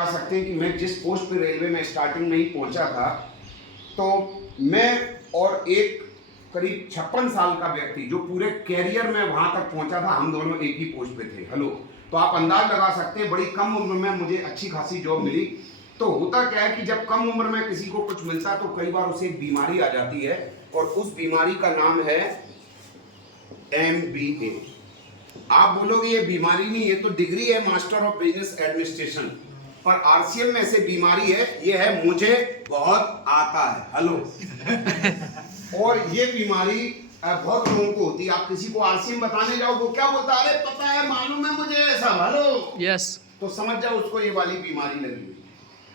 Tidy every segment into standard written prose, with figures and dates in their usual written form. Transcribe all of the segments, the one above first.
बता सकते हैं कि मैं जिस पोस्ट पे रेलवे में स्टार्टिंग में ही पहुंचा था, तो मैं और एक करीब 56 साल का व्यक्ति जो पूरे कैरियर में वहां तक पहुंचा था, हम दोनों एक ही पोस्ट पे थे। हेलो, तो आप अंदाज लगा सकते हैं बड़ी कम उम्र में मुझे अच्छी खासी जॉब मिली। तो होता क्या है कि जब कम उम्र में किसी को कुछ मिलता है तो कई बार उसे एक बीमारी आ जाती है, और उस बीमारी का नाम है MBA। आप बोलोगे ये बीमारी नहीं, ये तो डिग्री है, मास्टर ऑफ बिजनेस एडमिनिस्ट्रेशन, पर RCM में ऐसे बीमारी है, ये है मुझे बहुत आता है। हेलो और ये बीमारी बहुत लोगों को होती है। आप किसी को RCM बताने जाओ, वो क्या बोलता है, अरे पता है, मालूम है मुझे ऐसा। हेलो यस, तो समझ जाओ उसको ये वाली बीमारी लगी हुई।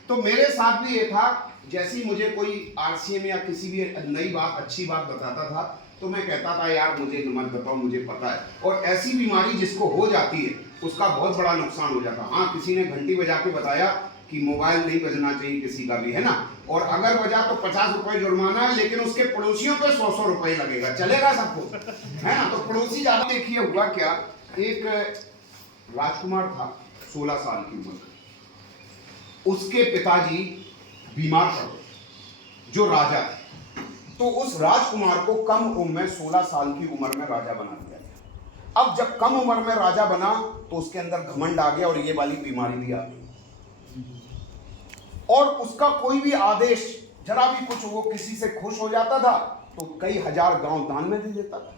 तो मेरे साथ भी ये था, जैसे ही मुझे कोई RCM या किसी भी नई बात, अच्छी बात बताता था, तो मैं कहता था यार मुझे मत बताओ, मुझे पता है। और ऐसी बीमारी जिसको हो जाती है उसका बहुत बड़ा नुकसान हो जाता है। हाँ, किसी ने घंटी बजा के बताया कि मोबाइल नहीं बजना चाहिए किसी का भी, है ना, और अगर बजा तो 50 रुपए जुर्माना है, लेकिन उसके पड़ोसियों पे 100 रुपए लगेगा, चलेगा सबको, है ना। तो पड़ोसी ज्यादा। देखिए हुआ क्या, एक राजकुमार था 16 साल की उम्र का, उसके पिताजी बीमार पड़ गए जो राजा थे। तो उस राजकुमार को कम उम्र में 16 साल की उम्र में राजा बना दिया गया। अब जब कम उम्र में राजा बना तो उसके अंदर घमंड आ गया और ये वाली बीमारी भी आ गई, और उसका कोई भी आदेश, जरा भी कुछ वो किसी से खुश हो जाता था तो कई हजार गांव दान में दे देता था,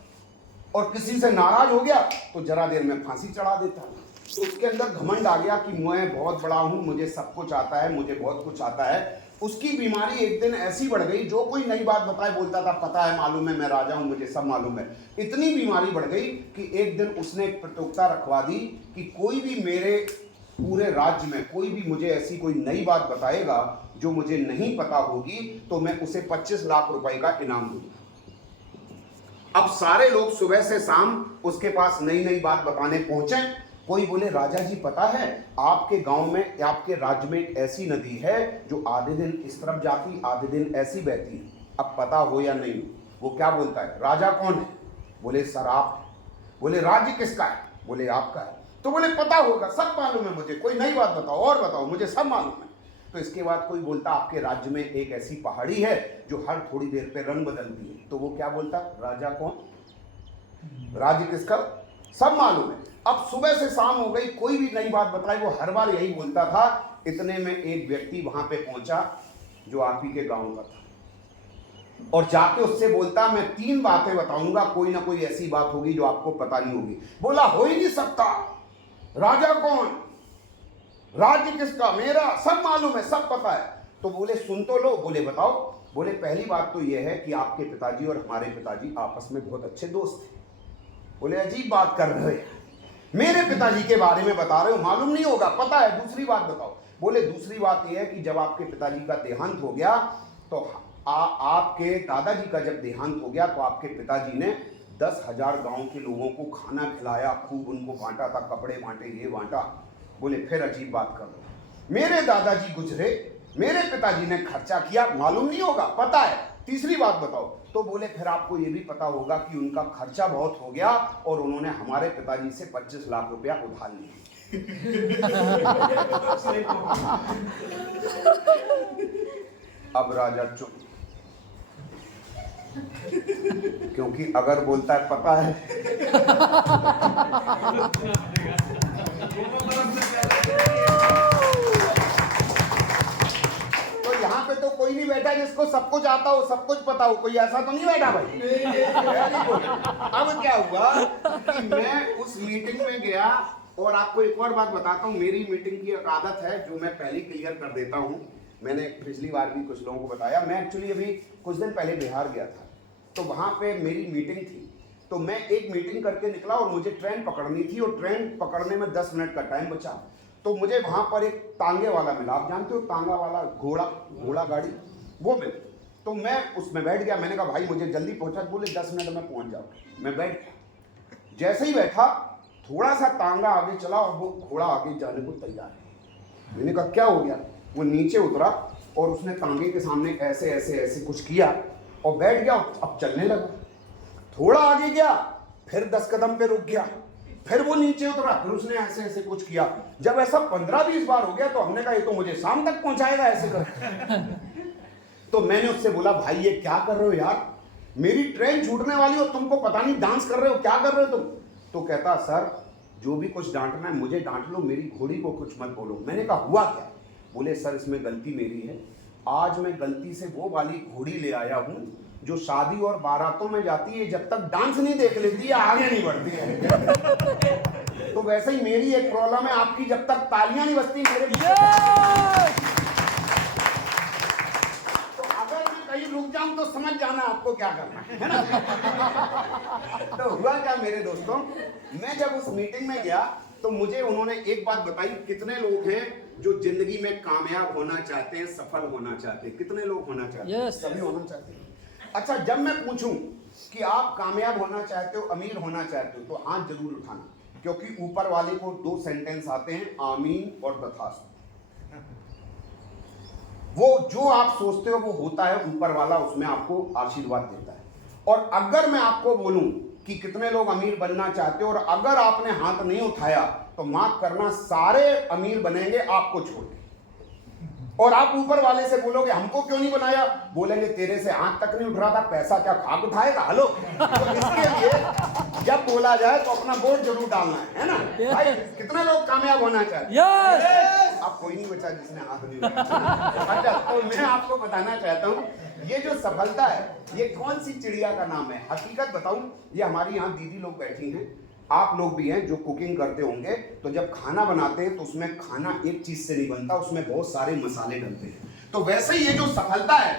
और किसी से नाराज हो गया तो जरा देर में फांसी चढ़ा देता। तो उसके अंदर घमंड आ गया कि मैं बहुत बड़ा हूं, मुझे सब कुछ आता है, मुझे बहुत कुछ आता है। उसकी बीमारी एक दिन ऐसी बढ़ गई, जो कोई नई बात बताए बोलता था पता है, मालूम है, मैं राजा हूं, मुझे सब मालूम है। इतनी बीमारी बढ़ गई कि एक दिन उसने एक प्रतियोगिता रखवा दी कि कोई भी मेरे पूरे राज्य में कोई भी मुझे ऐसी कोई नई बात बताएगा जो मुझे नहीं पता होगी, तो मैं उसे 25 लाख रुपए का इनाम दूंगा। अब सारे लोग सुबह से शाम उसके पास नई नई बात बताने पहुंचे। कोई बोले राजा जी पता है, आपके गांव में, आपके राज्य में एक ऐसी नदी है जो आधे दिन इस तरफ जाती, आधे दिन ऐसी बहती है, अब पता हो या नहीं। वो क्या बोलता है, राजा कौन है? बोले सर आप। बोले राज्य किसका है? बोले आपका है। तो बोले पता होगा, सब मालूम है मुझे, कोई नई बात बताओ, और बताओ, मुझे सब मालूम है। तो इसके बाद कोई बोलता आपके राज्य में एक ऐसी पहाड़ी है जो हर थोड़ी देर पे रंग बदलती है। तो वो क्या बोलता, राजा कौन, राज्य किसका, सब मालूम है। अब सुबह से शाम हो गई, कोई भी नई बात बताई, वो हर बार यही बोलता था। इतने में एक व्यक्ति वहां पे पहुंचा जो आप ही के गांव का था, और जाके उससे बोलता मैं 3 बातें बताऊंगा, कोई ना कोई ऐसी बात होगी जो आपको पता नहीं होगी। बोला हो ही नहीं सकता, राजा कौन, राज्य किसका, मेरा, सब मालूम है, सब पता है। तो बोले सुन तो लो। बोले बताओ। बोले पहली बात तो यह है कि आपके पिताजी और हमारे पिताजी आपस में बहुत अच्छे दोस्त थे। बोले अजीब बात कर रहे हो, मेरे पिताजी के बारे में बता रहे हो, मालूम नहीं होगा, पता है। दूसरी बात बताओ। बोले दूसरी बात यह है कि जब आपके पिताजी का देहांत हो गया तो आपके दादाजी का जब देहांत हो गया तो आपके पिताजी ने 10,000 गांव के लोगों को खाना खिलाया, खूब उनको बांटा था, कपड़े बांटे, ये बांटा। बोले फिर अजीब बात कर रहे हो, मेरे दादाजी गुजरे, मेरे पिताजी ने खर्चा किया, मालूम नहीं होगा, पता है। तीसरी बात बताओ। तो बोले फिर आपको ये भी पता होगा कि उनका खर्चा बहुत हो गया और उन्होंने हमारे पिताजी से 25 लाख रुपया उधार लिया। अब राजा चुप, क्योंकि अगर बोलता है पता है तो यहाँ पे तो कोई नहीं बैठा जिसको सब कुछ आता हो, सब कुछ पता हो, कोई ऐसा तो नहीं बैठा भाई। अब क्या हुआ कि मैं उस मीटिंग में गया, और आपको एक और बात बताता हूँ, मेरी मीटिंग की एक आदत है जो मैं पहले क्लियर कर देता हूँ। मैंने पिछली बार भी कुछ लोगों को बताया, मैं एक्चुअली अभी कुछ दिन पहले बिहार गया था, तो वहाँ पे मेरी मीटिंग थी। तो मैं एक मीटिंग करके निकला और मुझे ट्रेन पकड़नी थी, और ट्रेन पकड़ने में 10 मिनट का टाइम बचा। तो मुझे वहाँ पर एक तांगे वाला मिला, आप जानते हो तांगा वाला, घोड़ा गाड़ी, वो मिला। तो मैं उसमें बैठ गया। मैंने कहा भाई मुझे जल्दी पहुँचा। बोले 10 मिनट में पहुँच जाओ। मैं बैठ गया। जैसे ही बैठा, थोड़ा सा तांगा आगे चला और वो घोड़ा आगे जाने को तैयार है। मैंने कहा क्या हो गया? वो नीचे उतरा और उसने तांगे के सामने ऐसे ऐसे ऐसे कुछ किया और बैठ गया। अब चलने लगा। थोड़ा आगे गया, फिर 10 कदम पे रुक गया, फिर वो नीचे उतरा, फिर उसने ऐसे ऐसे कुछ किया। जब ऐसा 15-20 बार हो गया तो हमने कहा ये तो मुझे शाम तक पहुंचाएगा ऐसे कर। तो मैंने उससे बोला भाई ये क्या कर रहे हो यार, मेरी ट्रेन छूटने वाली हो, तुमको पता नहीं डांस कर रहे हो, क्या कर रहे हो तुम। तो कहता सर जो भी कुछ डांटना है मुझे डांट लो, मेरी घोड़ी को कुछ मत बोलो। मैंने कहा हुआ क्या। बोले सर इसमें गलती मेरी है, आज मैं गलती से वो वाली घोड़ी ले आया हूं जो शादी और बारातों में जाती है, जब तक डांस नहीं देख लेती है आगे नहीं बढ़ती है। तो वैसे ही मेरी एक प्रॉब्लम है आपकी, जब तक तालियां नहीं बजती मेरे तो अगर मैं कहीं रुक जाऊं तो समझ जाना आपको क्या करना है ना। तो हुआ क्या मेरे दोस्तों, मैं जब उस मीटिंग में गया तो मुझे उन्होंने एक बात बताई, कितने लोग हैं जो जिंदगी में कामयाब होना चाहते हैं, सफल होना चाहते हैं, कितने लोग होना चाहते हैं? सभी होना चाहते हैं। अच्छा जब मैं पूछूं कि आप कामयाब होना चाहते हो, अमीर होना चाहते हो, तो हाथ जरूर उठाना, क्योंकि ऊपर वाले को 2 सेंटेंस आते हैं, आमीन और तथास्तु। वो जो आप सोचते हो वो होता है, ऊपर वाला उसमें आपको आशीर्वाद देता है। और अगर मैं आपको बोलूं कि कितने लोग अमीर बनना चाहते हो और अगर आपने हाथ नहीं उठाया तो माफ करना सारे अमीर बनेंगे आपको छोड़ के। और आप ऊपर वाले से बोलोगे हमको क्यों नहीं बनाया, बोलेंगे तेरे से हाथ तक नहीं उठ रहा था, पैसा क्या खाक उठाएगा। हेलो, तो इसके लिए जब बोला जाए तो अपना वोट जरूर डालना है ना भाई। कितने लोग कामयाब होना चाहते हैं? अब कोई नहीं बचा जिसने हाथ नहीं उठाया। अच्छा तो मैं आपको बताना चाहता हूँ ये जो सफलता है ये कौन सी चिड़िया का नाम है। हकीकत बताऊं, ये हमारी यहाँ दीदी लोग बैठी हैं, आप लोग भी हैं जो कुकिंग करते होंगे, तो जब खाना बनाते हैं तो उसमें खाना एक चीज से नहीं बनता, उसमें बहुत सारे मसाले डलते हैं। तो वैसे ही ये जो सफलता है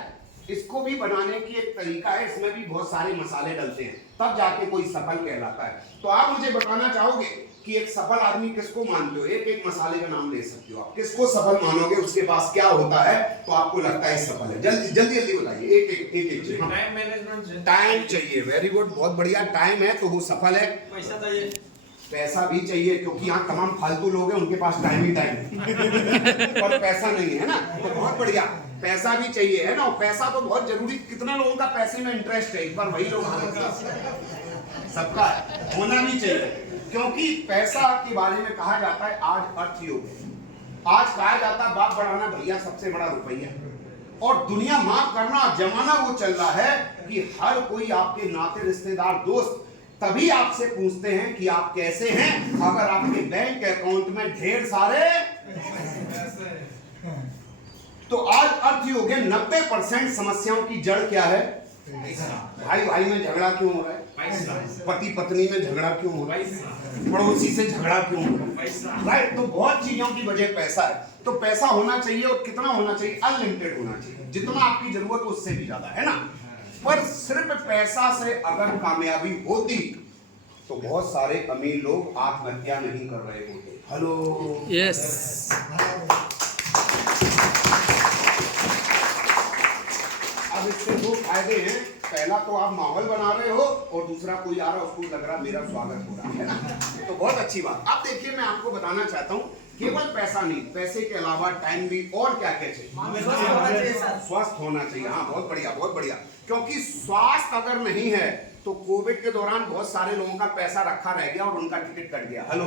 इसको भी बनाने की एक तरीका है, इसमें भी बहुत सारे मसाले डलते हैं, तब जाके कोई सफल कहलाता है। तो आप मुझे बताना चाहोगे कि एक सफल आदमी किसको मानते हो? एक एक मसाले का नाम ले सकते हो आप, किसको सफल मानोगे, उसके पास क्या होता है तो आपको लगता है सफल है। जल्दी जल्दी जल्दी बताइए, एक टाइम मैनेजमेंट, टाइम चाहिए, वेरी गुड, बहुत बढ़िया। टाइम है तो वो सफल है। पैसा चाहिए, पैसा भी चाहिए, क्योंकि यहाँ तमाम फालतू लोग हैं उनके पास टाइम ही टाइम है और पैसा नहीं है ना, तो बहुत बढ़िया। पैसा भी चाहिए है ना, और पैसा तो बहुत जरूरी। कितना लोगों का पैसे में इंटरेस्ट है, एक बार वही लोग सबका होना भी चाहिए, क्योंकि पैसा के बारे में कहा जाता है आज अर्थयोग। आज कहा जाता है बाप बढ़ाना भैया सबसे बड़ा रुपया, और दुनिया माफ करना जमाना वो चल रहा है कि हर कोई आपके नाते रिश्तेदार दोस्त तभी आपसे पूछते हैं कि आप कैसे हैं अगर आपके बैंक अकाउंट में ढेर सारे। तो आज अर्थयोग है 90% समस्याओं की जड़ क्या है? भाई भाई में झगड़ा क्यों हो रहा है? पति पत्नी में झगड़ा क्यों हो रहा है? पड़ोसी से झगड़ा क्यों हो रहा है? राइट, तो बहुत चीजों की वजह पैसा है। तो पैसा होना चाहिए, और कितना होना चाहिए? अनलिमिटेड होना चाहिए, जितना आपकी जरूरत हो उससे भी ज्यादा, है ना। पर सिर्फ पैसा से अगर कामयाबी होती तो बहुत सारे अमीर लोग आत्महत्या नहीं कर रहे होते। Hello, yes. अब इससे 2 फायदे हैं, पहला तो आप माहौल बना रहे हो, और दूसरा कोई आ रहा उसको लग रहा मेरा स्वागत हो रहा है ना, तो बहुत अच्छी बात। अब देखिए मैं आपको बताना चाहता हूँ, केवल पैसा नहीं, पैसे के अलावा टाइम भी, और क्या क्या चाहिए? स्वस्थ होना चाहिए। हाँ बहुत बढ़िया, बहुत बढ़िया, क्योंकि स्वास्थ्य अगर नहीं है तो कोविड के दौरान बहुत सारे लोगों का पैसा रखा रह गया और उनका टिकट कट गया। हेलो